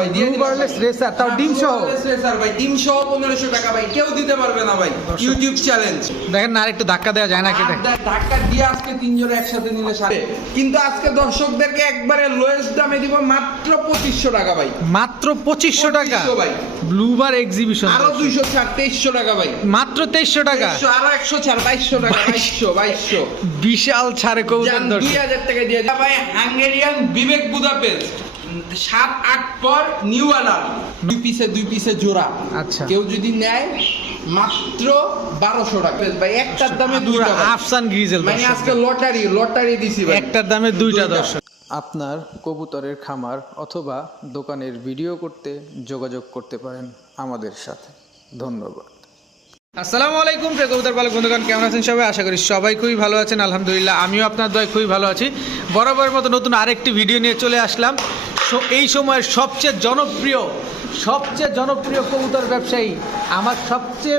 ভাই দিয়ে ভাই। রেসার তাও ডিম সহ Blue ভাই ডিম সহ পনেরোশো টাকা ভাই কেউ দিতে পারবে না ভাই ইউটিউব চ্যালেঞ্জ দেখেন না আর একটু ধাক্কা দেওয়া যায় নাকি দেখেন ধাক্কা দিয়ে আজকে তিনজনে একসাথে নিলে সারে কিন্তু আজকে দর্শকদেরকে একবারে লোয়েস্ট দামে দিব মাত্র পঁচিশশো টাকা ভাই। মাত্র পঁচিশশো টাকা? ভাই। ব্লুবার এক্সিবিশন আরও দুইশো ছাড় তেইশশো টাকা ভাই। মাত্র তেইশশো টাকা? আরও একশো ছাড় বাইশশো টাকা বাইশশো বাইশশো। বিশাল ছাড়ে কবুতর যান, দুই দর্শক হাজার টাকা দিয়ে ভাই হাঙ্গেরিয়ান বিবেক বুদাপেস্ট সাত আট পর নিউ আলার দুই পিসে দুই পিসে জোড়া। আচ্ছা। কেউ যদি নেয় মাত্র বারোশো টাকা। ভাই একটার দামে দুইটা। আফসান গ্রিজেল মানে আজকে লটারি লটারি দিছি ভাই। একটার দামে দুইটা। দর্শক। আপনার কবুতরের খামার অথবা দোকানের ভিডিও করতে যোগাযোগ করতে পারেন আমাদের সাথে। ধন্যবাদ। আসসালামু আলাইকুম প্রিয় কবুতর পালক বন্ধুগণ কেমন আছেন সবাই? আশা করি সবাই খুবই ভালো আছেন। আলহামদুলিল্লাহ আমিও আপনার দয় খুবই ভালো আছি। বরাবরের মতো নতুন আরেকটি ভিডিও নিয়ে চলে আসলাম। এই সময়ের সবচেয়ে জনপ্রিয় সবচেয়ে জনপ্রিয় কবুতর ব্যবসায়ী আমার সবচেয়ে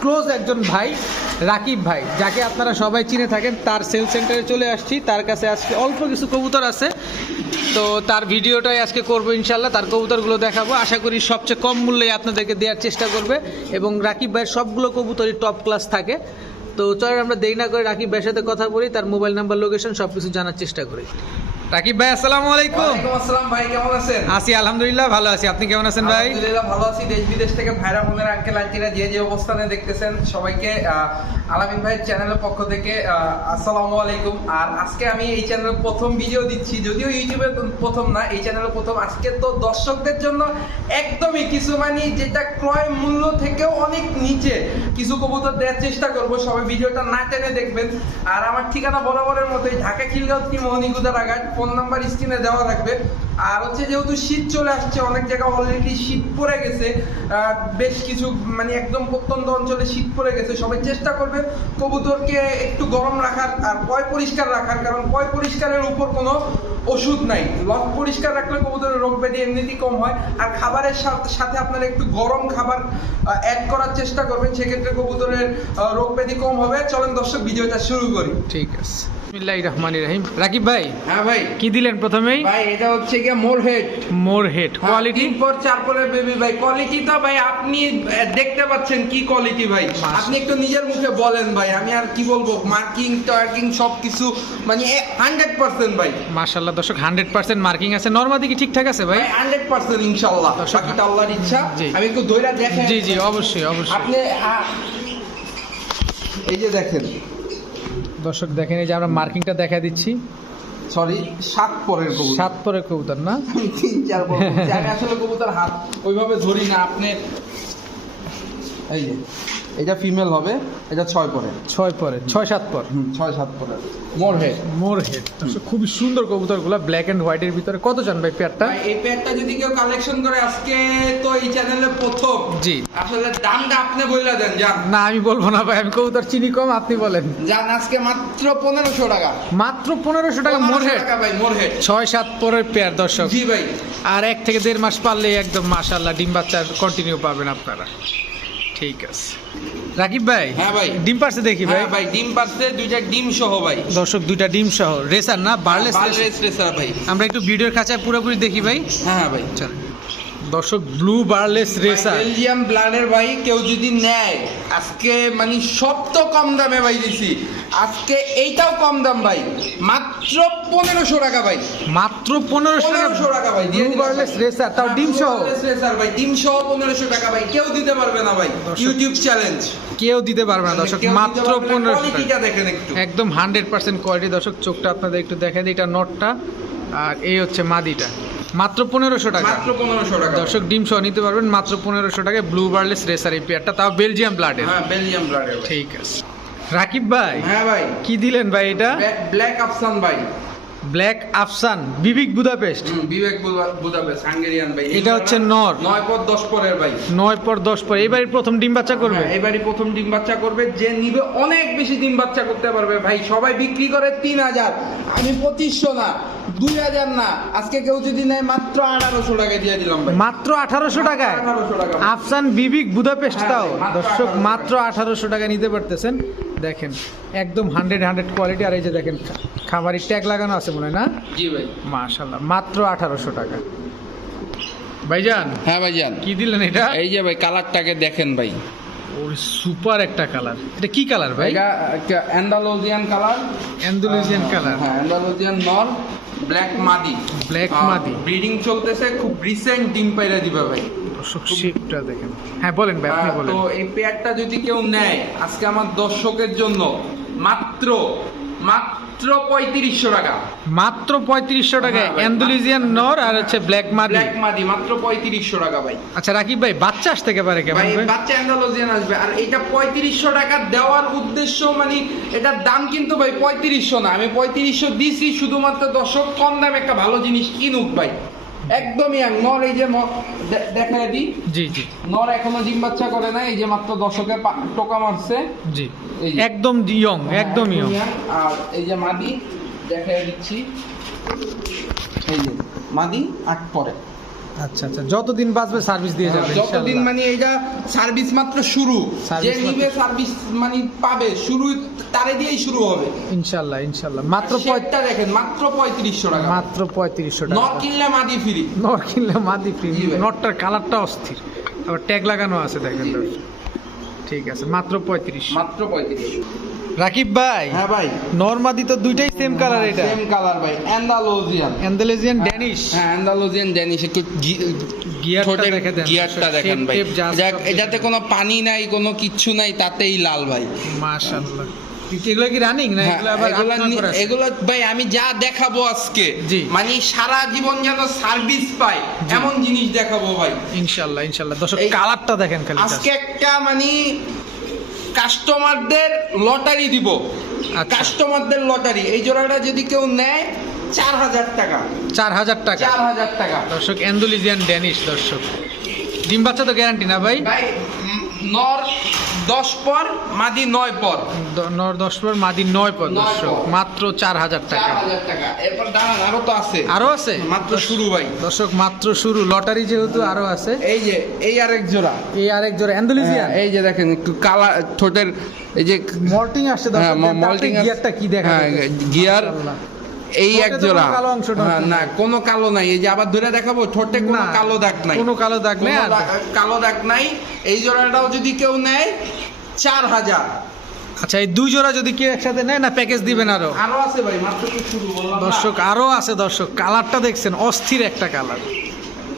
ক্লোজ একজন ভাই, রাকিব ভাই, যাকে আপনারা সবাই চিনে থাকেন। তার সেল সেন্টারে চলে আসছি। তার কাছে আজকে অল্প কিছু কবুতর আছে। তো তার ভিডিওটাই আজকে করব ইনশাল্লাহ তার কবুতরগুলো দেখাবো। আশা করি সবচেয়ে কম মূল্যে আপনাদেরকে দেওয়ার চেষ্টা করবে। এবং রাকিব ভাইয়ের সবগুলো কবুতরই টপ ক্লাস থাকে। তো চলেন আমরা দেরি না করে রাকিব ভাইয়ের সাথে কথা বলি তার মোবাইল নাম্বার লোকেশন সব কিছু জানার চেষ্টা করি। রাকিব ভাই আসসালামু আলাইকুম। আসসালাম ভাই কেমন আছেন? আছি আলহামদুলিল্লাহ ভালো আছি। আপনি কেমন আছেন ভাই? আলহামদুলিল্লাহ ভালো আছি। দেশ বিদেশ থেকে ভাইরা বোনের আঙ্কেল আন্টিরা যে যে অবস্থানে দেখতেছেন সবাইকে আলামিন ভাইয়ের চ্যানেলের পক্ষ থেকে আসসালামু আলাইকুম। আর আজকে আমি এই চ্যানেলের প্রথম ভিডিও দিচ্ছি। যদিও ইউটিউবে প্রথম না এই চ্যানেলের প্রথম। আজকে তো দর্শকদের জন্য একদমই কিছু মানে যেটা ক্রয় মূল্য থেকেও অনেক নিচে। কিছু কবুতর দেওয়ার চেষ্টা করব সবাই ভিডিওটা না টেনে দেখবেন। আর আমার ঠিকানা বরাবরের মতোই ঢাকা খিলগাঁওতি মোহনীগুদার আঘাট ফোন নাম্বার স্ক্রিনে দেওয়া থাকবে। আর হচ্ছে যেহেতু শীত চলে আসছে, অনেক জায়গায় অলরেডি শীত পড়ে গেছে বেশ কিছু মানে একদম প্রত্যন্ত অঞ্চলে শীত পড়ে গেছে। সবাই চেষ্টা করবে কবুতরকে একটু গরম রাখার আর পয় পরিষ্কার রাখার, কারণ পয় পরিষ্কারের উপর কোনো ওষুধ নাই। লক পরিষ্কার রাখলে কবুতরের রোগ ব্যাধি এমনিতেই কম হয়। আর খাবারের সাথে- আপনারা একটু গরম খাবার অ্যাড করার চেষ্টা করবেন। সেক্ষেত্রে কবুতরের রোগ ব্যাধি কম হবে। চলেন দর্শক, ভিডিওটা শুরু করি। ঠিক আছে। বিসমিল্লাহির রহমানির রহিম। রাকিব ভাই হ্যাঁ ভাই। কি দিলেন প্রথমেই? ভাই এটা হচ্ছে গিয়ে more head more head quality পর চার পরের বেবি ভাই কোয়ালিটি তো ভাই আপনি দেখতে পাচ্ছেন কি কোয়ালিটি ভাই। আপনি একটু নিজের মুখে বলেন ভাই আমি আর কি বলব মার্কিং টার্কিং সবকিছু মানে হান্ড্রেড পার্সেন্ট ভাই। মাশাল্লাহ দর্শক হান্ড্রেড পার্সেন্ট মার্কিং আছে। নর্মাদি কি ঠিকঠাক আছে ভাই? হান্ড্রেড পার্সেন্ট ইনশাল্লাহ বাকিটা আল্লাহর ইচ্ছা। আমি একটু দইরা দেখেন। জি জি অবশ্যই অবশ্যই। আপনি এই যে দেখেন। দর্শক দেখেন এই যে আমরা মার্কিংটা দেখা দিচ্ছি। সরি সাত পরের কবুতর। সাত পরের কবুতর না? তিন চার পর। আসলে কবুতর হাত ওইভাবে ধরি না আপনি এই যে। এটা ফিমেল হবে এটা ছয় পরে। ছয় পরে ছয় সাত পর। ছয় সাত পরে। More head. More head. খুবই সুন্দর কবুতরগুলো ব্ল্যাক অ্যান্ড হোয়াইটের ভিতরে। কত চান ভাই পেয়ারটা? এই প্যাডটা যদি কেউ কালেকশন করে আজকে তো এই চ্যানেলে প্রথম। জি। আসলে দামটা আপনি বললে দেন যান। না আমি বলব না ভাই আমি কবুতর চিনি কম আপনি বলেন। যান আজকে মাত্র পনেরোশো টাকা। মাত্র পনেরোশো টাকা মোর 1500 হেড। ভাই মোর হেড। ছয় সাত পরের পেয়ার দর্শক। জি ভাই। আর এক থেকে দেড় মাস পারলে একদম মাশাল্লাহ ডিম বাচ্চা কন্টিনিউ পাবেন আপনারা। ঠিক আছে। রাকিব ভাই হ্যাঁ ভাই। ডিম পারছে দেখি ভাই হ্যাঁ ভাই। ডিম পাচ্ছে দুইটা ডিম সহ ভাই। দর্শক দুইটা ডিম সহ। রেসার না? বার্লেস রেস রেসার ভাই। আমরা একটু ভিডিওর কাছে পুরোপুরি দেখি ভাই। হ্যাঁ হ্যাঁ ভাই। চল। দর্শক ব্লু বার্লেস রেসার বেলজিয়াম ব্লাডের ভাই কেউ যদি নেয় আজকে মানে সব তো কম দামে ভাই দিছি। আজকে এইটাও কম দাম ভাই। মাত্র পনেরোশো টাকা ভাই। মাত্র পনেরোশো পনেরোশো টাকা ভাই ব্লু বার্লেস। রেসার তাও ডিম সহ। Barless ভাই ডিম সহ পনেরোশো টাকা ভাই। কেউ দিতে পারবে না ভাই ইউটিউব চ্যালেঞ্জ কেউ দিতে পারবে না দর্শক মাত্র পনেরোশো কোয়ালিটিটা দেখেন একটু। একদম হান্ড্রেড পার্সেন্ট কোয়ালিটি দর্শক চোখটা আপনাদের একটু দেখা দিই এটা নটটা আর এই হচ্ছে মাদিটা। মাত্র পনেরোশো টাকা। মাত্র পনেরোশো টাকা। দর্শক ডিম সহ নিতে পারবেন মাত্র পনেরোশো টাকায় ব্লু বার্লেস রেসার এই পেয়ারটা তাও বেলজিয়াম ব্লাডের হ্যাঁ বেলজিয়াম ব্লাডের ঠিক আছে। রাকিব ভাই হ্যাঁ ভাই। কি দিলেন ভাই এটা? ব্ল্যাক আফসান ভাই। ব্ল্যাক আফসান বিবিক বুদাপেস্ট। বিবেক বুদা- বুদাপেস্ট হাঙ্গেরিয়ান ভাই। এটা হচ্ছে নর। নয় পর দশ পরের ভাই। নয় পর দশ পর। এবারই প্রথম ডিম বাচ্চা করবে? এবারে প্রথম ডিম বাচ্চা করবে। যে নিবে অনেক বেশি ডিম বাচ্চা করতে পারবে। ভাই সবাই বিক্রি করে তিন হাজার। আমি পঁচিশশো না দুই হাজার না। আজকে কেউ যদি নেয় মাত্র আঠারোশো টাকা দিয়ে দিলাম ভাই। মাত্র আঠারোশো টাকায়? আঠারোশো টাকা আফসান বিবিক বুদাপেস্ট হ্যাঁ তাও? মাত্র দর্শক 1800 মাত্র আঠারোশো টাকা নিতে পারতেছেন। দেখেন একদম হান্ড্রেড হান্ড্রেড কোয়ালিটি আর এই যে দেখেন খা- খামারি ট্যাগ লাগানো আছে মনে হয় না? জি ভাই। মাশাল্লাহ মাত্র আঠারোশো টাকা। ভাইজান? হ্যাঁ ভাইজান। কি দিলেন এটা? এই যে ভাই কালারটাকে দেখেন ভাই। ওর সুপার একটা কালার এটা কি কালার ভাই? এটা একটা অ্যান্ডালোজিয়ান কালার অ্যান্ডালুজিয়ান কালার হ্যাঁ অ্যান্ডালোজিয়ান নর ব্ল্যাক মাদি। Black মাদি। ব্রিডিং চলতেছে খুব রিসেন্ট ডিম পাইরা দিবে ভাই। দর্শক শেপটা দেখেন। হ্যাঁ বলেন ভাই আপনি বলেন। তো এই পেয়ারটা যদি কেউ নেয় আজকে আমার দর্শকের জন্য মাত্র মাত্র পঁয়ত্রিশশো টাকা। মাত্র পঁয়ত্রিশশো টাকায় হ্যাঁ ভাই, অ্যান্ডালুজিয়ান নর আর হচ্ছে ব্ল্যাক মাদি ব্ল্যাক মাদি মাত্র পঁয়ত্রিশশো টাকা ভাই। আচ্ছা রাকিব ভাই বাচ্চা আসতে পারে কেমন ভাই ভাই? বাচ্চা অ্যান্ডালোজিয়ান আসবে। আর এটা পঁয়ত্রিশশো টাকা দেওয়ার উদ্দেশ্য মানে এটার দাম কিন্তু ভাই পঁয়ত্রিশশো না। আমি পঁয়ত্রিশশো দিছি শুধুমাত্র দর্শক কম দামে একটা ভালো জিনিস কিনুক ভাই। একদমই ইয়াং। নর এই যে দেখা দিই জি জি। নর এখনও ডিম বাচ্চা করে না এই যে মাত্র দশকে টোকা মারছে। জি। এই একদম ইয়ং একদম ইয়ং। হ্যাঁ, আর এই যে মাদি দেখা দিচ্ছি। এই যে মাদি আট পরে। আচ্ছা আচ্ছা। যতদিন বাঁচবে সার্ভিস দিয়ে যাবে যতদিন মানে এটা সার্ভিস মাত্র শুরু। যে নিবে সার্ভিস মানে পাবে শুরু তারে দিয়েই শুরু হবে। ইনশাল্লাহ ইনশাল্লাহ মাত্র পঁয়- পয়টা দেখেন মাত্র পঁয়ত্রিশশো টাকা। মাত্র পঁয়ত্রিশশো নট টাকা কিনলে মাদি ফ্রি নট কিনলে মাদি ফ্রি নটটার কালারটা অস্থির। আবার ট্যাগ লাগানো আছে দেখেন। ঠিক আছে মাত্র পঁয়ত্রিশ। মাত্র পঁয়ত্রিশশো। রাকিব ভাই হ্যাঁ ভাই। নর্মাদি তো দুইটাই সেম কালার এটা। সেম কালার ভাই অ্যান্ডালোজিয়ান অ্যান্ডালেজিয়ান ড্যানিশ হ্যাঁ অ্যান্ডালোজিয়ান ড্যানিশ একটু গিয়ারটা দেখে দেন গিয়ারটা দেখেন ভাই। এটাতে কোনো পানি নাই কোনো কিচ্ছু নাই তাতেই লাল ভাই। মাশাআল্লাহ। এগুলো কি রানিং না হ্যাঁ, এগুলো আবার এগুলা ভাই আমি যা দেখাবো আজকে। মানে সারা জীবন যেন সার্ভিস পাই। এমন জিনিস দেখাবো ভাই। ইনশাআল্লাহ ইনশাআল্লাহ। দর্শক কালারটা দেখেন খালি আজকে একটা মানে কাস্টমারদের লটারি দিব। আচ্ছা। কাস্টমারদের লটারি। এই জোড়াটা যদি কেউ নেয় চার হাজার টাকা। চার হাজার টাকা? চার হাজার টাকা। দর্শক অ্যান্ডোলিজিয়ান ড্যানিশ দর্শক। ডিম বাচ্চা তো গ্যারান্টি না ভাই? ভাই নর দশ পর মাদি নয় পর। নর দশ পর মাদি নয় পর দর্শক। মাত্র চার হাজার চার টাকা টাকা। এরপর দাঁড়ান আরও তো আছে। আরও আছে? মাত্র শুরু ভাই। দর্শক মাত্র শুরু। লটারি যেহেতু আরও আছে। এই যে এই আরেক জোড়া। এই আরেক জোড়া অ্যান্ডোলিজিয়ান হ্যাঁ, এই যে দেখেন একটু কালা ঠোঁটের এই যে মল্টিং আসছে হ্যাঁ, দর্শক মল্টিং গিয়ারটা কি দেখা হ্যাঁ, গিয়ার। এই এক জোড়া। হ্যাঁ, না কোনো কালো নাই। এই যে আবার ধরে দেখাবো ঠোঁটে কোনো কালো দাগ নাই। কোনো কালো দাগ নেই কালো দাগ নাই। এই জোড়াটাও যদি কেউ নেয় চার হাজার। আচ্ছা এই দুই জোড়া যদি কেউ একসাথে নেয় না প্যাকেজ দিবেন আরও? আরও আছে ভাই মাত্র শুরু দর্শক আরও আছে দর্শক। কালারটা দেখছেন অস্থির একটা কালার।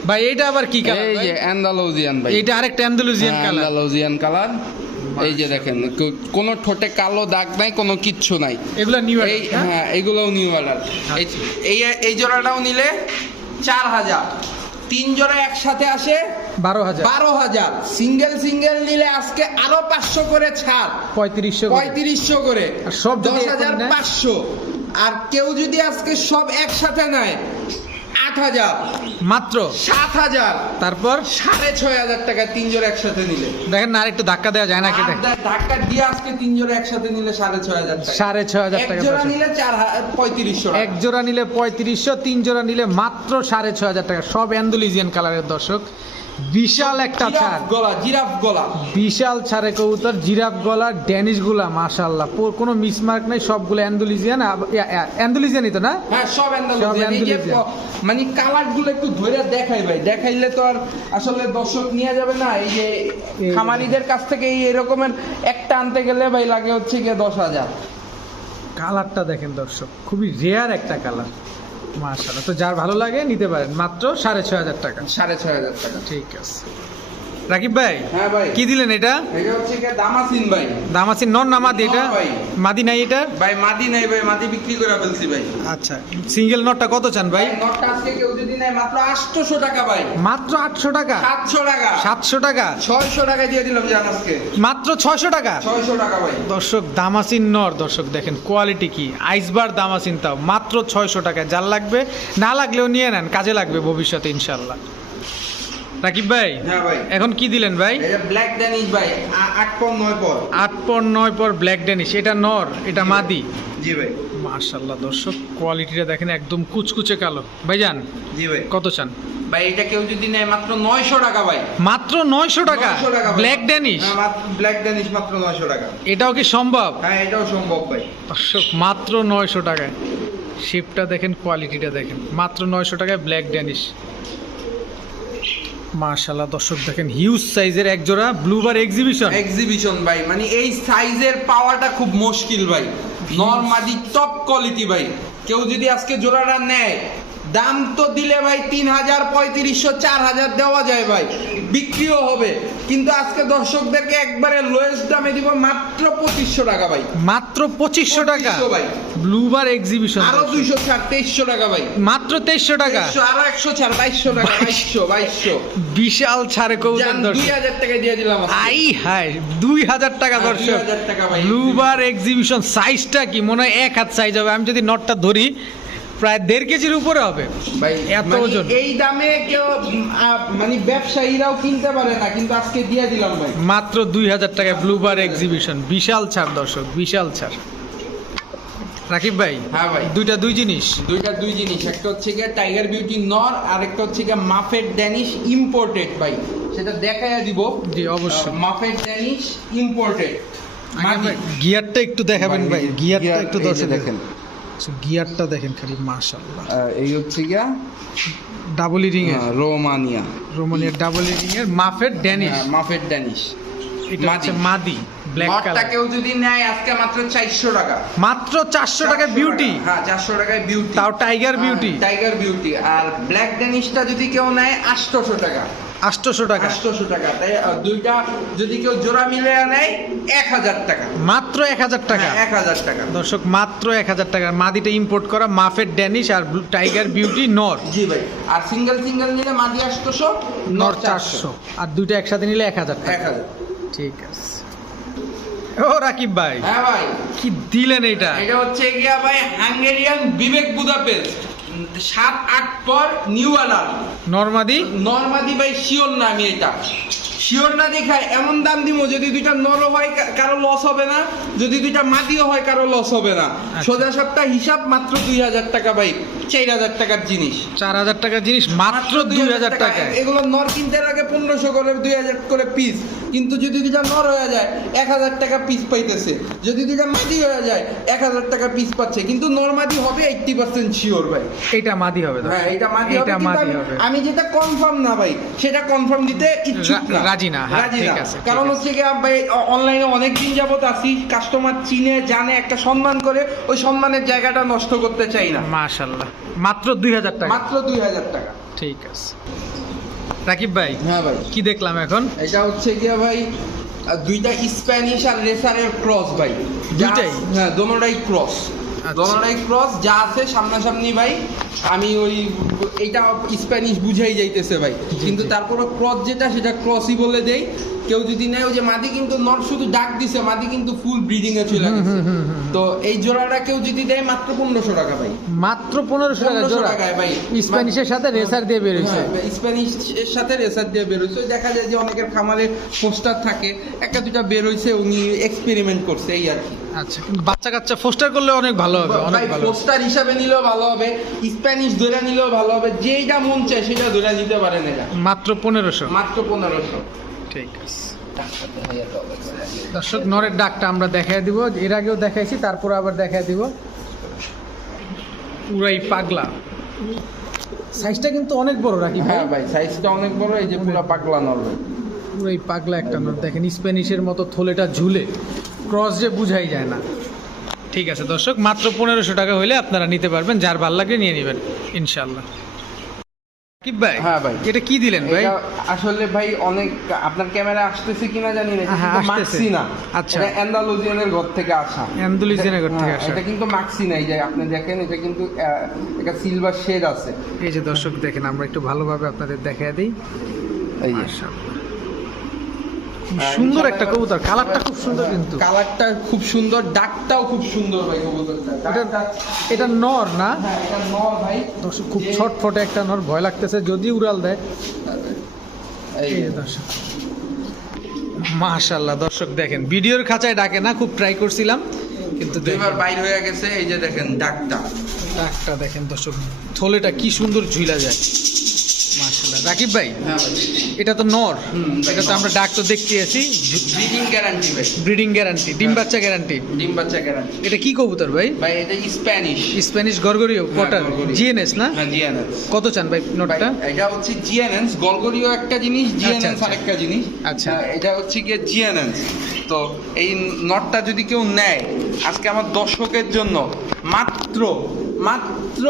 ভাই এইটা আবার কি কালার এই যে অ্যান্ডালোজিয়ান ভাই। এইটা আরেকটা অ্যান্ডালুজিয়ান কালার। Andalusian colour. এই যে দেখেন কোনো ঠোঁটে কালো দাগ নাই কোনো কিচ্ছু নাই। এগুলো নিউ এই হ্যাঁ? এগুলোও নিউ অর্ডার এই এই জোড়াটাও নিলে চার হাজার। তিন জোড়া একসাথে আসে বারো হাজার। বারো হাজার। সিঙ্গেল সিঙ্গেল নিলে আজকে আরও পাঁচশো করে ছাড়। পঁয়ত্রিশশো পঁয়ত্রিশশো করে। সব দশ হাজার পাঁচশো। আর কেউ যদি আজকে সব একসাথে নেয় আট হাজার। মাত্র? সাত হাজার। তারপর? সাড়ে ছয় হাজার টাকা তিনজন একসাথে নিলে। দেখেন না আরেকটু ধাক্কা দেওয়া যায় আর ধাক্কা দিয়ে আজকে তিন জোড়া একসাথে নিলে সাড়ে ছয় হাজার সাড়ে ছয় হাজার টাকা জোড়া নিলে চার পঁয়ত্রিশশো এক জোড়া নিলে পঁয়ত্রিশশো তিন জোড়া নিলে মাত্র সাড়ে ছয় হাজার টাকা। সব অ্যান্ডুলিজিয়ান কালারের দর্শক। বিশাল একটা ছাড়। গলা জিরাফ গলা। বিশাল ছাড়ে কবুতর জিরাফ গলা ড্যানিশগুলা কোনো মিসমার্ক নেই সবগুলো অ্যান্ডোলিজিয়ান অ্যান্ডোলিজিয়ানই তো না? হ্যাঁ সব অ্যান্ডালুজিয়ান। মানে কালারগুলো একটু ধরে দেখাই ভাই। দেখাইলে তো আর আসলে দর্শক নিয়ে যাবে না। এই যে খামারিদের কাছ থেকে এই এরকমের একটা আনতে গেলে ভাই লাগে হচ্ছে গিয়ে দশ হাজার। কালারটা দেখেন দর্শক খুবই রেয়ার একটা কালার। মাশাল্লাহ তো যার ভালো লাগে নিতে পারেন। মাত্র সাড়ে ছয় হাজার টাকা। সাড়ে ছয় হাজার টাকা। ঠিক আছে। রাকিব ভাই হ্যাঁ ভাই। কি দিলেন এটা? এটা হচ্ছে গিয়ে দামাসিন ভাই। নন না মাদি এটা? মাদি নাই এটা? ভাই মাদি নাই ভাই মাদি বিক্রি করে ফেলছি ভাই। আচ্ছা সিঙ্গেল নটটা কত চান ভাই? ভাই নটটা আজকে কেউ যদি নেয় মাত্র আটশোশো টাকা ভাই। মাত্র আটশো টাকা? সাতশো টাকা। দিয়ে দিলাম জান আজকে। মাত্র ছয়শো টাকা? ছয়শো টাকা ভাই। দর্শক দামাসিন নর দর্শক দেখেন কোয়ালিটি কি? আইসবার দামাসিন তাও মাত্র ছয়শো টাকায়। যার লাগবে না লাগলেও নিয়ে নেন কাজে লাগবে ভবিষ্যতে ইনশাল্লাহ রাকিব ভাই হ্যাঁ ভাই। এখন কি দিলেন ভাই? এটা ব্ল্যাক ড্যানিশ ভাই আট পর নয় পর। আট পর নয় পর ব্ল্যাক ড্যানিশ এটা নর এটা মাদি। জি ভাই। মাশাল্লাহ দর্শক কোয়ালিটিটা দেখেন একদম কুচকুচে কালো। ভাইজান জি ভাই। কত চান? ভাই এটা কেউ যদি নেয় মাত্র নয়শো টাকা ভাই। মাত্র নয়শো টাকা? 900 টাকা ব্ল্যাক ড্যানিশ হ্যাঁ, মাত্র ব্ল্যাক ড্যানিশ মাত্র নয়শো টাকা। এটাও কি সম্ভব? হ্যাঁ এটাও সম্ভব ভাই। দর্শক মাত্র নয়শো টাকায়। শেপটা দেখেন কোয়ালিটিটা দেখেন। মাত্র নয়শো টাকায় ব্ল্যাক ড্যানিশ মাশাল্লাহ দর্শক দেখেন হিউজ সাইজের এক জোড়া ব্লুবার এক্সিবিশন এক্সিবিশন ভাই। মানে এই সাইজের পাওয়াটা খুব মুশকিল ভাই। নরমাদি টপ কোয়ালিটি ভাই। কেউ যদি আজকে জোড়াটা নেয় দাম তো দিলে ভাই তিন হাজার পঁয়ত্রিশশো চার হাজার দেওয়া যায় ভাই। বিক্রিও হবে। কিন্তু আজকে দর্শকদেরকে একবারে লোয়েস্ট দামে দিব মাত্র পঁচিশশো টাকা ভাই। মাত্র পঁচিশশো টাকা? ভাই। ব্লুবার এক্সিবিশন আরও দুইশো ছাড় তেইশশো টাকা ভাই। মাত্র তেইশশো টাকা? 2300, আরও একশো ছাড় বাইশশো টাকা বাইশশো বাইশশো। বিশাল ছাড়ে কবুতর দুই হাজার টাকা দিয়ে দিলাম। আই হাই দুই হাজার টাকা দর্শক। টাকা ভাই। ব্লুবার এক্সিবিশন সাইজটা কি? মনে হয় এক হাত সাইজ হবে। আমি যদি নটটা ধরি প্রায় দেড় কেজির উপরে হবে। ভাই এত মানে ওজন। এই দামে কেউ মানে ব্যবসায়ীরাও কিনতে পারে না কিন্তু আজকে দিয়ে দিলাম ভাই। মাত্র দুই হাজার টাকায় ব্লুবার এক্সিবিশন বিশাল ছাড় দর্শক বিশাল ছাড়। রাকিব ভাই হ্যাঁ ভাই। দুইটা দুই জিনিস। দুইটা দুই জিনিস একটা হচ্ছে গিয়ে টাইগার বিউটি নর আর একটা হচ্ছে গিয়ে মাফেট ড্যানিশ ইম্পোর্টেড ভাই। সেটা দেখাইয়া দিব। জি অবশ্যই। মাফেট ড্যানিশ ইম্পোর্টেড গিয়ারটা একটু দেখাবেন ভাই গিয়ারটা একটু দর্শক দেখেন। গিয়ারটা দেখেন খালি মাশাআল্লাহ। এই হচ্ছে গিয়া ডাবল রিং এর? রোমানিয়া। রোমানিয়ার ডাবল রিং এর মাফের ড্যানিশ মাফেট ড্যানিশ এটা হচ্ছে মাদি। ব্ল্যাক কালার কেউ যদি নেয় আজকে মাত্র চারশো টাকা। মাত্র চারশো টাকা। বিউটি হ্যাঁ চারশো টাকায় বিউটি তাও টাইগার বিউটি টাইগার বিউটি আর ব্ল্যাক ড্যানিশটা যদি কেউ নেয় আটশোশো টাকা। আটশোশো টাকা। আটশোশো টাকা। তাই দুইটা যদি কেউ জোড়া মিলে নেয় এক হাজার টাকা। মাত্র এক হাজার টাকা। হ্যাঁ, এক হাজার টাকা। দর্শক মাত্র এক হাজার টাকা। মাদিটা ইম্পোর্ট করা মাফের ড্যানিশ আর টাইগার বিউটি নর জি ভাই। আর সিঙ্গেল সিঙ্গেল নিলে মাদি আটশোশো নর চারশো। আর দুইটা একসাথে নিলে এক হাজার এক হাজার। ঠিক আছে। ও রাকিব ভাই। হ্যাঁ ভাই। কি দিলেন এটা? এটা হচ্ছে গিয়া ভাই হাঙ্গেরিয়ান বিবেক বুদাপেস্ট সাত আট পর নিউ আলাল। নর্মাদি? নর্মাদি ভাই শিওর না আমি এটা। শিওর না দেখায় এমন দাম দিব যদি দুইটা নর হয় কারও লস হবে না। যদি দুইটা মাটিও হয় কারও লস হবে না। সোজা সপ্তাহ হিসাব মাত্র দুই হাজার টাকা ভাই। চার হাজার টাকার জিনিস। চার হাজার টাকার জিনিস মাত্র দুই হাজার টাকা। এগুলো নর কিনতে লাগে পনেরোশো করে দুই হাজার করে পিস কিন্তু যদি দুইটা নর হয়ে যায় এক হাজার টাকা পিস পাইতেছে। যদি দুইটা মাদি হয়ে যায় এক হাজার টাকা পিস পাচ্ছে। কিন্তু নর্মাদি হবে এইটটি পার্সেন্ট শিওর ভাই। এটা মাদি হবে হ্যাঁ এটা মাদি হবে এটা মাদি হবে। আমি যেটা কনফার্ম না ভাই সেটা কনফার্ম দিতে ইচ্ছুক না। রাজি না, হ্যাঁ, রাজি না। কারণ হচ্ছে কি ভাই অনলাইনে অনেক দিন যাবত আসি কাস্টমার চিনে জানে একটা সম্মান করে ওই সম্মানের জায়গাটা নষ্ট করতে চাই না। মাশাল্লাহ। মাত্র দুই হাজার টাকা। মাত্র দুই হাজার টাকা। ঠিক আছে। রাকিব ভাই হ্যাঁ ভাই। কি দেখলাম এখন? এটা হচ্ছে গিয়া ভাই দুইটা স্প্যানিশ আর রেসারের ক্রস ভাই। দুইটাই? হ্যাঁ দোনোটাই ক্রস আচ্ছা। দোনোটাই ক্রস যা আছে সামনাসামনি ভাই আমি ওই এইটা স্প্যানিশ বুঝাই যাইতেছে ভাই। কিন্তু। তারপরে ক্রস যেটা সেটা ক্রসই বলে দেই। কেউ যদি নেয় ওই যে মাদি কিন্তু নট শুধু ডাক দিছে মাদি কিন্তু ফুল ব্রিডিং এ চলে গেছে। তো এই জোড়াটা কেউ যদি দেয় মাত্র পনেরোশো টাকা ভাই। মাত্র পনেরোশো টাকা জোড়া। ভাই। স্প্যানিশের সাথে রেসার দিয়ে বেরিয়েছে হ্যাঁ, স্প্যানিশের সাথে রেসার দিয়ে বেরোইছে ওই দেখা যায় যে অনেকের খামারে পোস্টার থাকে একটা দুটা বেরোইছে উনি এক্সপেরিমেন্ট করছে এই আর কি। আচ্ছা বাচ্চা কাচ্চা ফোস্টার করলে অনেক ভালো হবে অনেক ভালো হবে। পোস্টার হিসাবে নিলেও ভালো হবে স্প্যানিশ ধরে নিলেও ভালো হবে যেইটা মন চায় সেটা ধরে নিতে পারেন এটা মাত্র পনেরোশো। মাত্র পনেরোশো। ঠিক আছে দর্শক নরের ডাকটা আমরা দেখাই দিব। এর আগেও দেখাইছি তারপর আবার দেখাই দিব। পুরাই পাগলা। সাইজটা কিন্তু অনেক বড় রাখি ভাই। হ্যাঁ ভাই সাইজটা অনেক বড় এই যে পুরো পাগলা নর পুরাই পাগলা একটা নর। দেখেন স্প্যানিশের মতো থলেটা ঝুলে ক্রস যে বুঝাই যায় না। ঠিক আছে দর্শক মাত্র পনেরোশো টাকা হলে আপনারা নিতে পারবেন যার ভালো লাগে নিয়ে নেবেন ইনশাল্লাহ কি ভাই হ্যাঁ ভাই। এটা কি দিলেন ভাই আসলে ভাই অনেক আপনার ক্যামেরা আসতেছে কিনা জানি না হ্যাঁ, কিন্তু মাক্সি না আচ্ছা। এটা ঘর থেকে আসা ঘর থেকে হ্যাঁ, আসা। এটা কিন্তু মাক্সি নাই যে আপনি দেখেন এটা কিন্তু সিলভার শেড আছে এই যে দর্শক দেখেন আমরা একটু ভালোভাবে আপনাদের দেখা দিই এই যে মাশাআল্লাহ। সুন্দর একটা কবুতর কালারটা খুব সুন্দর কিন্তু। কালারটা খুব সুন্দর ডাকটাও খুব সুন্দর ভাই কবুতরটা। এটা এটা নর না? হ্যাঁ এটা নর ভাই। দর্শক খুব ছটফটে একটা নর ভয় লাগতেছে যদি উড়াল দেয়। এই দর্শক। মাশাল্লাহ দর্শক দেখেন ভিডিওর খাঁচায় ডাকে না খুব ট্রাই করছিলাম কিন্তু দুইবার বাইর হয়ে গেছে এই যে দেখেন ডাকটা। ডাকটা দেখেন দর্শক থলেটা কি সুন্দর ঝুলা যায়। মাশাআল্লাহ রাকিব ভাই হ্যাঁ এটা তো নর। এটা তো আমরা ডাক তো দেখতে আছি ব্রিডিং গ্যারান্টি ভাই। ব্রিডিং গ্যারান্টি ডিম হ্যাঁ। বাচ্চা গ্যারান্টি ডিম বাচ্চা গ্যারান্টি এটা কি কবুতর ভাই? ভাই এটা স্প্যানিশ স্প্যানিশ গরগরিও কটার জিএনএস না? হ্যাঁ জিএনএস কত চান ভাই নোটটা? এটা হচ্ছে জিএনএস গলগরিও একটা জিনিস জিএনএস আচ্ছা। আরেকটা জিনিস। আচ্ছা। এটা হচ্ছে গিয়ে জিএনএস তো এই নটটা যদি কেউ নেয় আজকে আমার দর্শকের জন্য মাত্র মাত্র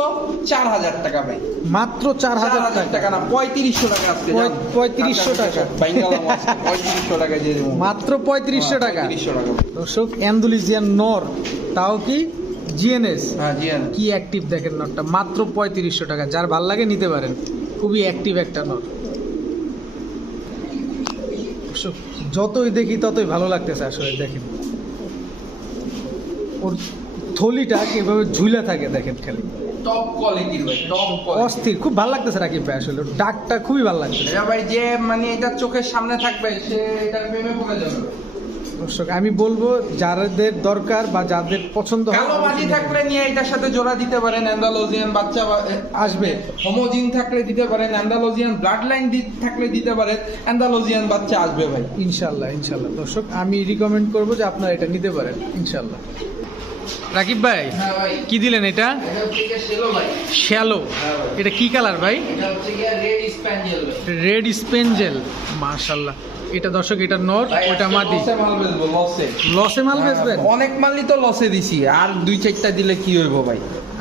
চার হাজার টাকা ভাই। মাত্র চার হাজার টাকা। না পঁয়ত্রিশশো টাকা আজকে পঁয়ত্রিশশো টাকা। পঁয়ত্রিশশো টাকা দিয়ে দেবো। মাত্র পঁয়ত্রিশশো টাকা। দর্শক অ্যান্ডুলিজিয়ান নর তাও কি? জিএনএস। হ্যাঁ কি অ্যাক্টিভ দেখেন নটটা মাত্র পঁয়ত্রিশশো টাকা। যার ভালো লাগে নিতে পারেন। খুবই অ্যাক্টিভ একটা নট যতই দেখি ততই ভালো লাগতেছে আসলে দেখেন। ওর থলিটা কীভাবে ঝুলে থাকে দেখেন খালি। টপ কোয়ালিটির ভাই টপ অস্থির খুব ভালো লাগতেছে রাকিব ভাই আসলে। ডাকটা খুবই ভালো লাগতেছে। এটা ভাই যে মানে এটা চোখের সামনে থাকবে সে এটার প্রেমে পড়ে যাবে। দর্শক আমি বলব যাদের দরকার বা যাদের পছন্দ কালো মাঝি থাকলে নিয়ে এটার সাথে জোড়া দিতে পারেন অ্যান্ডালোজিয়ান বাচ্চা আসবে। হোমোজিন থাকলে দিতে পারেন অ্যান্ডালোজিয়ান ব্লাড লাইন থাকলে দিতে পারেন অ্যান্ডালোজিয়ান বাচ্চা আসবে ভাই। ইনশাল্লাহ ইনশাল্লাহ। দর্শক আমি রিকমেন্ড করব যে আপনারা এটা নিতে পারেন ইনশাল্লাহ। রাকিব ভাই হ্যাঁ কি দিলেন এটা? ভাই। শ্যালো। হ্যাঁ এটা কি কালার ভাই? রেড স্প্যাঞ্জেল ভাই। স্পেঞ্জেল মার্শাল্লাহ এটা দর্শক এটা নট ভাই, ওটা মাদি। লসে মাল মাল বেচবেন? হ্যাঁ, অনেক মালই তো লসে দিছি আর দুই চারটা দিলে কি হইব ভাই?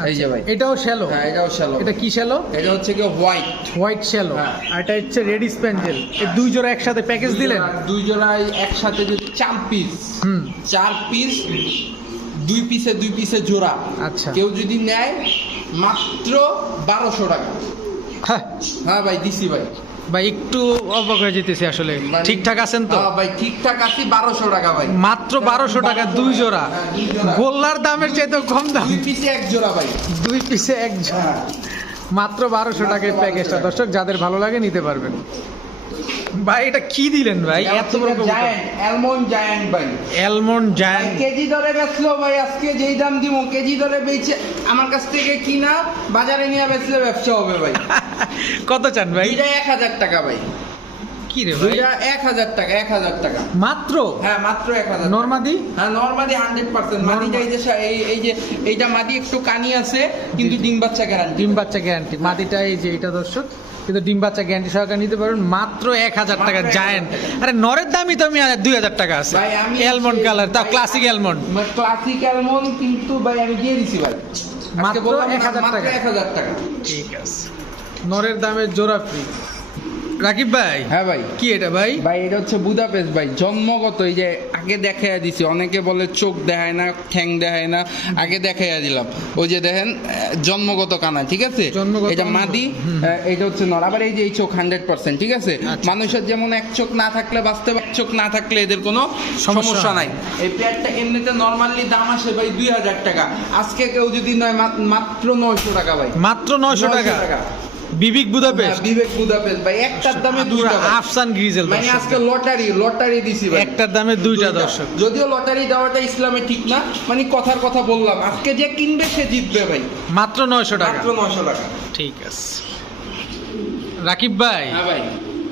এই যে ভাই। এটাও শ্যালো? হ্যাঁ এটাও শ্যালো। এটা কি শ্যালো? এটা হচ্ছে গিয়ে হোয়াইট হোয়াইট শ্যালো। হ্যাঁ। আর এটা হচ্ছে রেড স্পেঞ্জেল এই দুই জোড়া একসাথে প্যাকেজ দিলেন? দুই জোড়ায় একসাথে যদি চার পিস হুম। চার পিস দুই পিসে দুই পিসে জোড়া। আচ্ছা। কেউ যদি নেয় মাত্র বারোশো টাকা। হ্যাঁ। হ্যাঁ ভাই দিছি ভাই। ভাই একটু অবাক হয়ে যেতেছি আসলে। মানে- ঠিকঠাক আছেন তো? হ্যাঁ ভাই ঠিকঠাক আছি বারোশো টাকা ভাই। মাত্র বারোশো টাকা দুই জোড়া। হ্যাঁ, দুই জোড়া। গোল্লার দামের চাইতে কম দাম। দুই পিসে এক জোড়া ভাই। দুই পিসে এক জোড়া। হ্যাঁ। মাত্র বারোশো টাকায় প্যাকেজটা দর্শক যাদের ভালো লাগে নিতে পারবেন। ভাই এটা কি দিলেন ভাই? এত বড় জায়ান্ট অ্যালমন্ড জায়ান্ট ভাই। Almond giant. কেজি দরে বেচলো ভাই আজকে যেই দাম দিব কেজি দরে বেচে আমার কাছ থেকে কিনা বাজারে নিয়ে বেচলে ব্যবসা হবে ভাই। কত চান ভাই? দুইটা এক হাজার টাকা ভাই। কি রে ভাই? এক হাজার টাকা এক হাজার টাকা। মাত্র? হ্যাঁ মাত্র এক হাজার নর্মাদি? হ্যাঁ হান্ড্রেড পার্সেন্ট মাদিটা এই যে এই এই যে এইটা মাদি একটু কানি আছে কিন্তু ডিম বাচ্চা গ্যারান্টি ডিম বাচ্চা গ্যারান্টি মাটিটা এই যে এটা দর্শক। কিন্তু ডিম বাচ্চা গ্যারান্টি সহকারে নিতে পারবেন মাত্র এক হাজার টাকা জায়েন্ট আরে নরের দামই তো আমি দুই হাজার টাকা আছে। অ্যালমন্ড কালার তা ক্লাসিক অ্যালমন্ড ক্লাসিক অ্যালমন্ড কিন্তু ভাই আমি দিয়ে দিছি ভাই। মাত্র এক হাজার টাকা। এক হাজার টাকা। ঠিক আছে। নরের দামের জোড়া ফ্রি রাকিব ভাই? হ্যাঁ ভাই। কি এটা ভাই? ভাই এটা হচ্ছে বুদাপেস্ট ভাই। জন্মগত এই যে আগে দেখাইয়া দিছি অনেকে বলে চোখ দেখায় না ঠ্যাং দেখায় না আগে দেখাইয়া দিলাম। ওই যে দেখেন জন্মগত কানা ঠিক আছে? এটা মাদি এটা হচ্ছে নর। আবার এই যে এই চোখ হান্ড্রেড পার্সেন্ট ঠিক আছে? আচ্ছা। মানুষের যেমন এক চোখ না থাকলে বাঁচতে এক চোখ না থাকলে এদের কোনো সমস্যা নাই। এই পেয়ারটা এমনিতে নর্মালি দাম আসে ভাই দুই হাজার টাকা। আজকে কেউ যদি নয় মাত্র নয়শো টাকা ভাই। মাত্র নয়শো 900 টাকা। বিবিক বুদাপেস্ট। বিবেক বুদাপেস্ট ভাই একটার দামে দুইটা। আফসান গ্রিজেল মানে আজকে লটারি লটারি দিছি ভাই। একটার দামে দুইটা। দর্শক। যদিও লটারি দেওয়াটা ইসলামে ঠিক না মানে কথার কথা বললাম। আজকে যে কিনবে সে জিতবে ভাই। মাত্র নয়শো টাকা। মাত্র নশো টাকা। ঠিক আছে। রাকিব ভাই হ্যাঁ ভাই।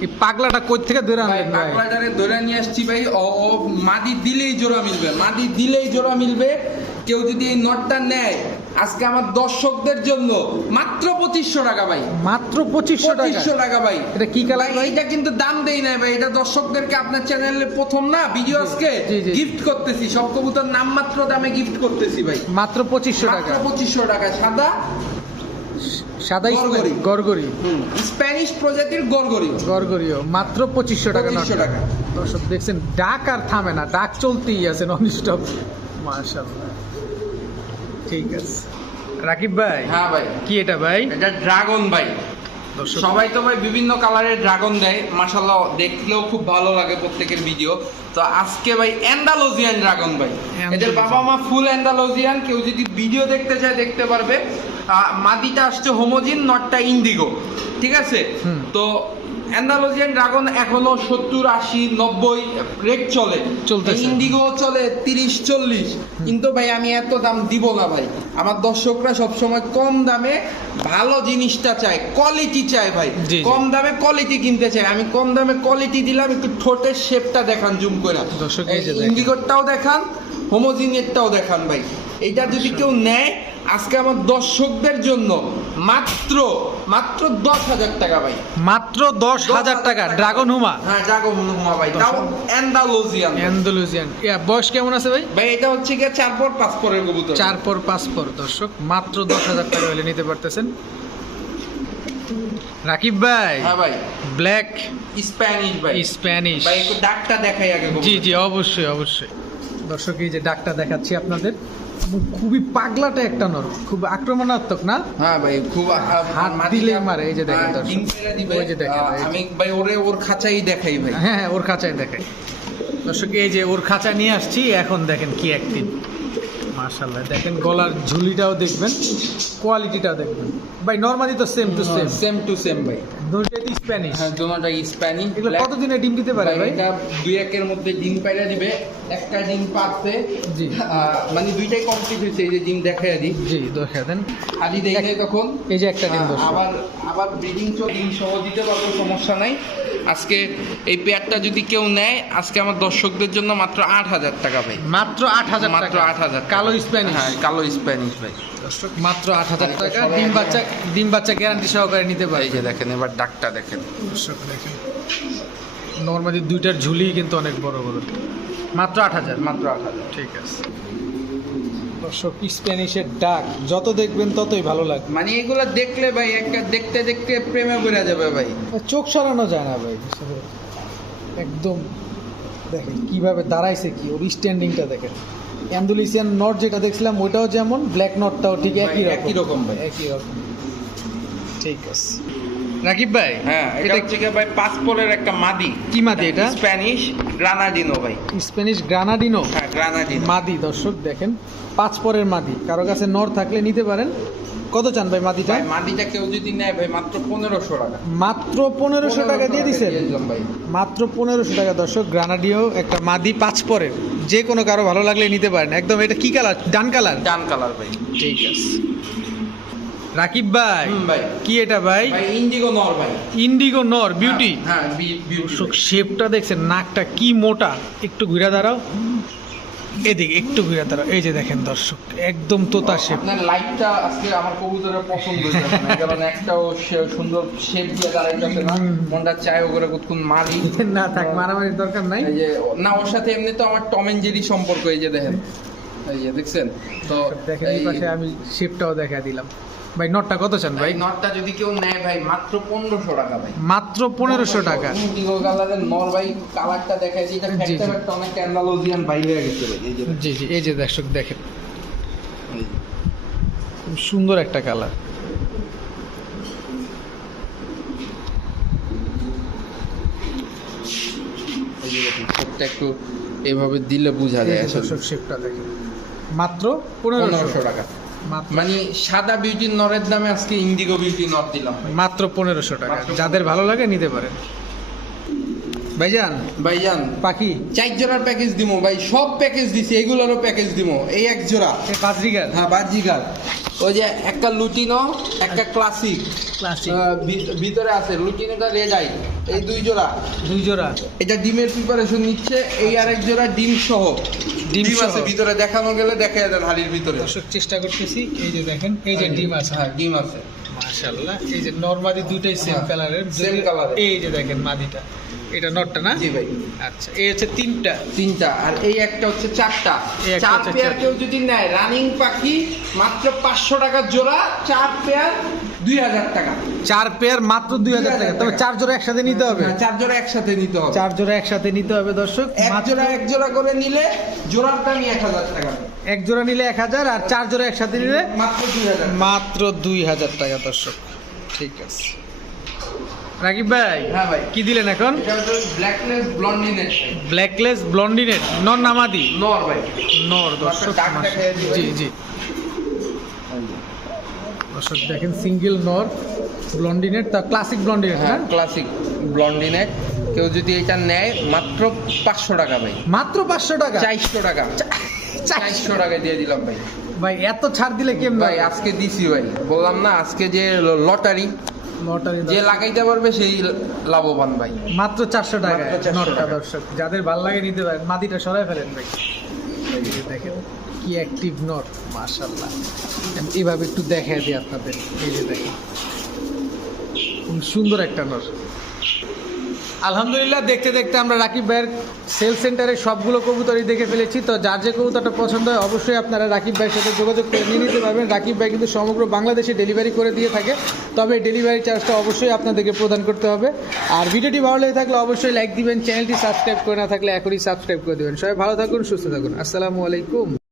এই পাগলাটা কই থেকে ধরে আনলেন ভাই? পাকড়াটারে ধরে নিয়ে আসছি ভাই। ও মাদি দিলেই জোড়া মিলবে মাদি দিলেই জোড়া মিলবে। কেউ যদি এই নটটা নেয় আজকে আমার দর্শকদের জন্য মাত্র পঁচিশশো টাকা ভাই। মাত্র পঁচিশশো টাকা? পঁচিশশো টাকা ভাই। এটা কি কালার ভাই এটা কিন্তু দাম দেই নাই ভাই এটা দর্শকদেরকে আপনার চ্যানেলে প্রথম না ভিডিও আজকে। গিফট করতেছি। সব কবুতর নাম মাত্র দামে গিফট করতেছি ভাই। মাত্র পঁচিশশো টাকা। পঁচিশশো টাকা সাদা? সাদা গরগরি। গড়গড়ি। স্প্যানিশ প্রজাতির গরগরি গড়গড়িও। মাত্র পঁচিশশো টাকা নট। টাকা। দর্শক দেখছেন ডাক আর থামে না ডাক চলতেই আছে নন স্টপ মাশাআল্লাহ। ঠিক আছে। রাকিব ভাই? হ্যাঁ ভাই। কি এটা ভাই? এটা ড্রাগন ভাই। সবাই তো ভাই বিভিন্ন কালারের ড্রাগন দেয়। মাশাল্লাহ দেখলেও খুব ভালো লাগে প্রত্যেকের ভিডিও তো আজকে ভাই অ্যান্ডালোজিয়ান ড্রাগন ভাই। এদের বাবা মা ফুল অ্যান্ডালোজিয়ান কেউ যদি ভিডিও দেখতে চায় দেখতে পারবে। মাদিটা আসছে হোমোজিন নটটা ইন্ডিগো ঠিক আছে? তো অ্যান্ডালোজিয়ান ড্রাগন এখনও সত্তর আশি নব্বই রেট চলে। চলতেছে। ইন্ডিগো চলে তিরিশ চল্লিশ। কিন্তু ভাই আমি এত দাম দিব না ভাই। আমার দর্শকরা সবসময় কম দামে ভালো জিনিসটা চায় কোয়ালিটি চায় ভাই। কম দামে কোয়ালিটি কিনতে চায়। আমি কম দামে কোয়ালিটি দিলাম একটু ঠোঁটের শেপটা দেখান জুম করে। দর্শক। ইন্ডিগোরটাও দেখান। হোমোজিনিয়ারটাও দেখান ভাই। এটা যদি কেউ নেয় আজকে আমার দর্শকদের জন্য মাত্র মাত্র দশ হাজার টাকা ভাই। মাত্র দশ হাজার টাকা ড্রাগন হুমা হ্যাঁ ড্রাগন হুমা ভাই। তাও অ্যান্ডালোজিয়ান অ্যান্ডালুজিয়ান বয়স কেমন আছে ভাই? ভাই এটা হচ্ছে গিয়ে চার পর পাঁচ পরের কবুতর। চার পর পাঁচ পর দর্শক মাত্র দশ হাজার টাকা হলে নিতে পারতেছেন। রাকিব ভাই হ্যাঁ ভাই। ব্ল্যাক স্প্যানিশ ভাই। স্প্যানিশ ভাই একটু ডাকটা দেখাই আগে জি জি অবশ্যই অবশ্যই। দর্শক এই যে ডাকটা দেখাচ্ছি আপনাদের। খুবই পাগলাটে একটা নর খুব আক্রমণাত্মক না হ্যাঁ ভাই খুব হাত দিলেই মারে, এই যে দেখেন হ্যাঁ। ওই যে দেখেন। আমি ভাই ওরে ওর খাঁচাই দেখাই ভাই হ্যাঁ হ্যাঁ ওর খাঁচাই দেখাই দর্শক এই যে ওর খাঁচা নিয়ে আসছি এখন দেখেন কি অ্যাক্টিভ মার্শাল্লাহ দেখেন গলার ঝুলিটাও দেখবেন কোয়ালিটিটাও দেখবেন। ভাই নর্মালি তো same to same same to same ভাই। দুইটাই স্প্যানিশ হ্যাঁ দুটোটা স্প্যানিশ এগুলো কতদিনে ডিম দিতে পারে ভাই এটা দুই একের মধ্যে ডিম পাইরা দিবে। একটা ডিম পাচ্ছে জি। মানে দুইটাই কমপ্লিট হয়েছে এই যে ডিম দেখাই দিই। জি দেখা দেন। খালি দেখে তখন। এই যে একটা ডিম আবার আবার ব্রিডিং চো ডিম সহ দিতে পারব সমস্যা নাই। আজকে এই পেয়ারটা যদি কেউ নেয় আজকে আমার দর্শকদের জন্য মাত্র আট হাজার টাকা ভাই। মাত্র আট হাজার মাত্র আট হাজার কালো স্প্যানিশ হ্যাঁ কালো স্প্যানিশ ভাই। দর্শক মাত্র আট হাজার টাকা। ডিম বাচ্চা ডিম বাচ্চা গ্যারান্টি সহকারে নিতে পারে এই যে দেখেন এবার ডাকটা দেখেন। দেখেন। নর্মালি দুইটার ঝুলি কিন্তু অনেক বড় বড়। মাত্র আট হাজার। মাত্র আট হাজার। ঠিক আছে। দর্শক স্প্যানিশের ডাক যত দেখবেন ততই ভালো লাগবে। মানে এগুলো দেখলে ভাই একটা দেখতে দেখতে প্রেমে পড়ে যাবে ভাই। চোখ সরানো যায় না ভাই একদম দেখেন কীভাবে দাঁড়াইছে কি ওর স্ট্যান্ডিংটা দেখেন। অ্যান্ডুলিসিয়ান নট যেটা দেখছিলাম ওটাও যেমন ব্ল্যাক নটটাও ঠিক একই রকম। একই রকম ভাই। একই রকম। ঠিক আছে। রাকিব ভাই হ্যাঁ এটা হচ্ছে ভাই পাসপোর্টের একটা মাদি। কি মাদি এটা? স্প্যানিশ গ্রানাডিনো ভাই। স্প্যানিশ গ্রানাডিনো হ্যাঁ গ্রানাডিনো মাদি দর্শক দেখেন পাঁচ পরের মাদি। কারও কাছে নর থাকলে নিতে পারেন। কত চান ভাই মাদিটা? ভাই মাদিটা কেউ যদি নেয় ভাই মাত্র পনেরোশো টাকা। মাত্র পনেরোশো টাকা দিয়ে দিছেন? মাত্র পনেরোশো টাকা দর্শক গ্রানাডিও একটা মাদি পাঁচ পরের যে কোনো কারও ভালো লাগলে নিতে পারেন। একদম এটা কি কালার? Dun colour? ডান কালার ভাই। ঠিক আছে। রাকিব ভাই ভাই। কি এটা ভাই? ইন্ডিগো নর ভাই। ইন্ডিগো নর বিউটি হ্যাঁ শেপটা দেখছেন নাকটা কি মোটা? একটু ঘুরে দাঁড়াও। এদিকে একটু ঘুরে দাঁড়াও। এই যে দেখেন দর্শক একদম তোতা শেপ আপনার লাইটটা আজকে আমার কবুতরের পছন্দ হয়েছে কারণ একটাও সুন্দর শেপ দিয়ে দাঁড়াইতেছে না। মনটা চায় ওগুলো কতক্ষণ মারি। না থাক মারামারির দরকার নাই। এই যে না ওর সাথে এমনি তো আমার টম এন্ড জেরি সম্পর্ক এই যে দেখেন। এই যে দেখছেন? তো দেখেন এই- পাশে আমি শেপটাও দেখা দিলাম। ভাই নটটা কত চান ভাই? নটটা যদি কেউ নেয় ভাই মাত্র পনেরোশো টাকা ভাই। মাত্র পনেরোশো টাকা। ইন্ডিগো কালারের নর ভাই কালারটা দেখাই দিই এটা ফ্যাক্টর একটা অনেক অ্যান্ডালোজিয়ান ভাই হয়ে গেছে ভাই এই যে জি জি এই যে দর্শক দেখেন। খুব সুন্দর একটা কালার ঠোঁটটা একটু এভাবে দিলে বোঝা যায় শেপটা দেখেন। মাত্র পনেরোশো টাকা। মানে সাদা বিউটি নরের দামে আজকে ইন্ডিগো বিউটি নর দিলাম মাত্র পনেরোশো টাকা। যাদের ভালো লাগে নিতে পারে ভাইজান? ভাইজান পাখি? চার জোড়ার প্যাকেজ দিমো ভাই সব প্যাকেজ দিছি এগুলোরও প্যাকেজ দিমো। এই এক জোড়া। বাজরিগার হ্যাঁ বাজিগার ওই যে একটা লুটিনো একটা ক্লাসিক। ক্লাসিক। ভিতরে আছে লুটিনোটা রেড আই এই দুই জোড়া। দুই জোড়া। এটা ডিমের প্রিপারেশন নিচ্ছে এই আরেক জোড়া ডিম সহ। ডিম আছে ভিতরে দেখানো গেলে দেখা দেন হাড়ির ভিতরে। দর্শক চেষ্টা করতেছি এই যে দেখেন এই যে ডিম আছে। হ্যাঁ ডিম আছে। মাশাআল্লাহ এই যে নরমাদি দুইটাই সেম হ্যাঁ, কালারের colour এর। এই যে দেখেন মাদিটা। এটা নটটা না? জি ভাই। আচ্ছা এই হচ্ছে তিনটা। তিনটা আর এই একটা হচ্ছে চারটা। চার পেয়ার কেউ যদি নেয় রানিং পাখি মাত্র পাঁচশো টাকার জোড়া চার পেয়ার দুই হাজার টাকা। চার পেয়ার মাত্র দুই হাজার টাকা। তবে টাকা। চার জোড়া একসাথে নিতে হবে? হ্যাঁ, চার জোড়া একসাথে নিতে হবে। চার জোড়া একসাথে নিতে হবে দর্শক। এক জোড়া এক জোড়া করে নিলে জোড়ার দামই এক হাজার টাকা। এক জোড়া নিলে এক হাজার আর চার জোড়া একসাথে নিলে মাত্র দুই হাজার মাত্র দুই হাজার টাকা দর্শক। ঠিক আছে। রাকিব ভাই হ্যাঁ ভাই। কি দিলেন এখন? ব্ল্যাকলেস ব্লন্ডিনেট ব্ল্যাকলেস ব্লন্ডিনেট নর নামাদি নর ভাই। নর দর্শক। জি জি। দর্শক দেখেন সিঙ্গেল নর ব্লন্ডিনেট তা ক্লাসিক ব্লন্ডিনেট হ্যাঁ ক্লাসিক ব্লন্ডিনেট কেউ যদি এটা নেয় মাত্র পাঁচশো টাকা ভাই। মাত্র পাঁচশো টাকা? চারশো টাকা। চারশো টাকা দিয়ে দিলাম ভাই। ভাই এত ছাড় দিলে কেমন ভাই আজকে দিছি ভাই। বললাম না আজকে যে লটারি যে লাগাইতে পারবে সেই লাভবান ভাই। মাত্র চারশো টাকা মাত্র 400 নটটা দর্শক যাদের ভালো লাগে নিতে পারেন মাটিটা সরাই ফেলেন ভাই। দেখেন কি অ্যাক্টিভ নট মার্শাল্লাহ এইভাবে একটু দেখাই দিই আপনাদের। এই যে দেখেন খুব সুন্দর একটা নট আলহামদুলিল্লাহ, দেখতে দেখতে আমরা রাকিব ভাইয়ের সেল সেন্টারে সবগুলো কবুতরই দেখে ফেলেছি। তো যার যে কবুতরটা পছন্দ হয়, অবশ্যই আপনারা রাকিব ভাইয়ের সাথে যোগাযোগ করে নিয়ে নিতে পারবেন। রাকিব ভাই কিন্তু সমগ্র বাংলাদেশে ডেলিভারি করে দিয়ে থাকে, তবে ডেলিভারি চার্জটা অবশ্যই আপনাদেরকে প্রদান করতে হবে। আর ভিডিওটি ভালো লেগে থাকলে অবশ্যই লাইক দিবেন চ্যানেলটি সাবস্ক্রাইব করে না থাকলে এখনই সাবস্ক্রাইব করে দেবেন। সবাই ভালো থাকুন, সুস্থ থাকুন। আসসালামু আলাইকুম।